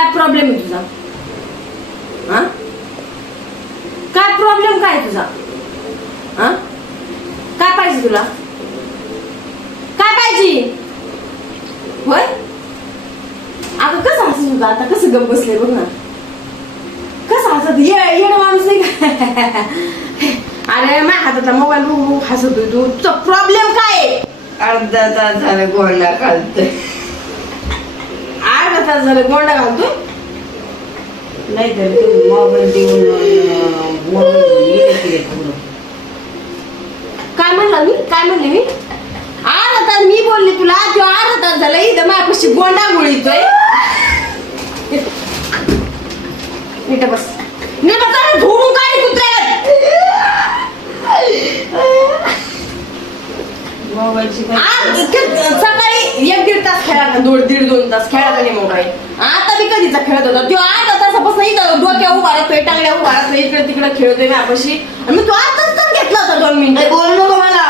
काय प्रॉब्लेम आहे तुझा? हा? काय प्रॉब्लेम काय आहे तुझा? हा? काय पाहिजे तुला? काय पाहिजे? होय? आता कसं हसत तुझं आता कसं गप बसले बघ ना. कसं हसत येणं माणूस नाही का? अरे माझ्या हाताचा मोबाईल बघू हसतोय तू तुझा प्रॉब्लेम काय आहे? अर्धा तास झालं गोळला खालतोय. तास झालं गोंडा घालतोय. नाही तर मोबाईल देऊन. काय म्हणला मी? काय म्हणले मी? अर्धा तास मी बोलले तुला तो अर्धा तास झाला इथं माझ्यापाशी गोंडा गुळीतोय. नीट बस नीट बस अरे धुवून काय कुत्र्यात मोबाईलची काय आज इतके- सकाळी एक दीड तास खेळा दोन तास खेळा नाही मोबाईल आता मी कधीचा खेळत होता. तो अर्धा तासापासून इथं डोक्या उभा राहतोय टांगड्या उभा राहतोय इकडे तिकडे खेळतोय माझ्यापाशी. आणि मी तो आताच तर घेतला होता दोन नाही, मिनिटं बोलू नको मला.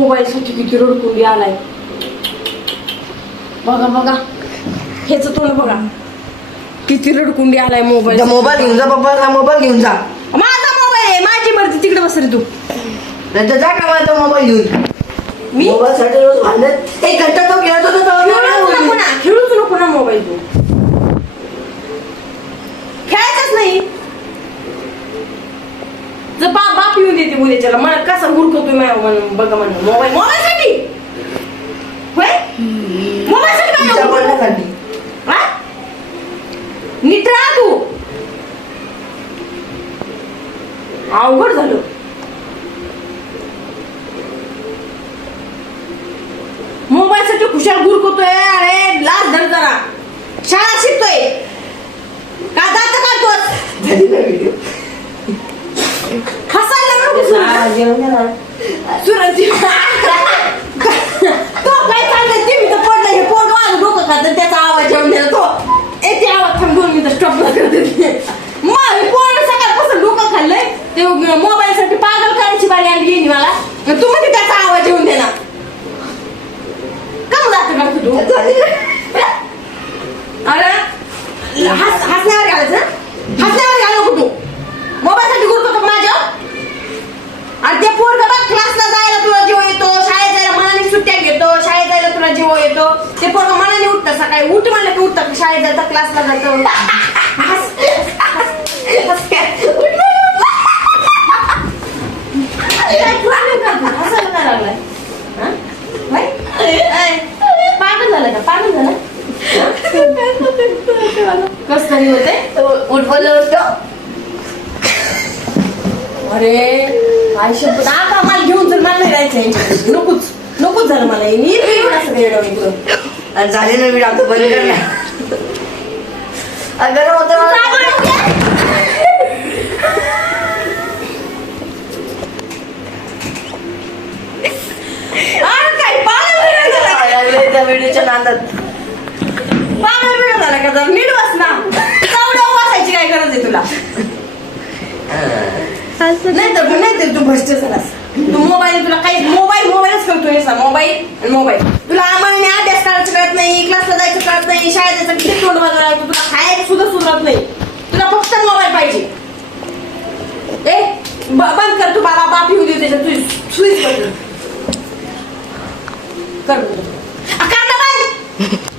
मोबाईल साठी किती रडकुंडी आलाय. बघा बघा. हेच तोंड बघा. किती रडकुंडी आलाय मोबाईल मोबाईल घेऊन जा पप्पा मोबाईल घेऊन जा. माझा मोबाईल आहे माझी मर्जी तिकडे बस रे तू. नाही तर जा का माझा मोबाईल घेऊन? मी? मोबाईल साठी रोज भांडत एक घंटा तो खेळत होता तेव्हा खेळूच नको ना खेळूच नको ना मोबाईल तू खेळायचंच नाही. जर बा बाप येऊन देते उद्याच्याला मला कसा हुरकतोय माझ्या म्हण- बघा म्हणून मोबाईल मोबाईल साठी होय? मोबाईल साठी काय तिच्या नको? बोलण्यासाठी. हा? नीट राहा तू. अवघड झालं. साठी खुशाल गुरकतोय अरे लाज धर जरा. शाळा शिकतोय. का दात काढतोस झाली ना व्हिडिओ हसायला नको सुरज. सुरज. तो काय ते मी तर पडलं हे पोट माझं डोकं खात त्याचा आवाज दिला तो. ए ते आवाज थांब दोन मिनिटं स्टॉप करते मग पोट सकाळपासून डोकं खाल्लंय. ते मोबाईल साठी पागल करायची बारी आली गेली मला. तू म्हणजे त्याचा आवाज येऊन देणार कम जातं का तू झाली ना अरे हस हसण्यावर घालायचं ना? हसण्यावर घालू नको तू मोबाईल साठी गुरतो माझ्या आणि ते पोरग बघ क्लासला जायला तुला जीव येतो शाळेत जायला मनाने सुट्ट्या घेतो शाळेत जायला तुला जीव येतो ते पोरग मनाने उठतं सकाळी उठ म्हणलं की उठतं शाळेत जायचं क्लासला जायचं हस, हस, हस काय? काय problem का तू? हसायला काय लागलाय? हा? होय? ऐ, पागल झालं का? पागल झालं? कस तरी होते? उठवलं होतं. अरे शब्द आता मला घेऊन चल मला नाही राहायचंय नकोच नकोच झालं मला. नीट असं झाली ना व्हिडिओ आता आ, गरम होतं मला अरे काय पागल वेडा झाला का? लागलंय त्या व्हिडिओच्या नांदात. पागल वेडा झाला का जर नीट बस ना. चवड्या वाचायची काय गरज आहे तुला? नाही तर नाही तर तू भ्रष्ट झालास. तू मोबाईल तुला काही मोबाईल मोबाईलच करतो नुसता. मोबाईल आणि मोबाईल. तुला आम्हाला अभ्यास करायचं कळत नाही क्लासला जायचं कळत नाही शाळेत जायचं किती तोंड बघायला लागतो तुला खायचं सुद्धा सुरत नाही. तुला फक्त मोबाईल पाहिजे. ए बंद कर तू बाबा बाप येऊ दे त्याच्यात. तुझी स्विच कर. कर बंद. आ, कर ना बंद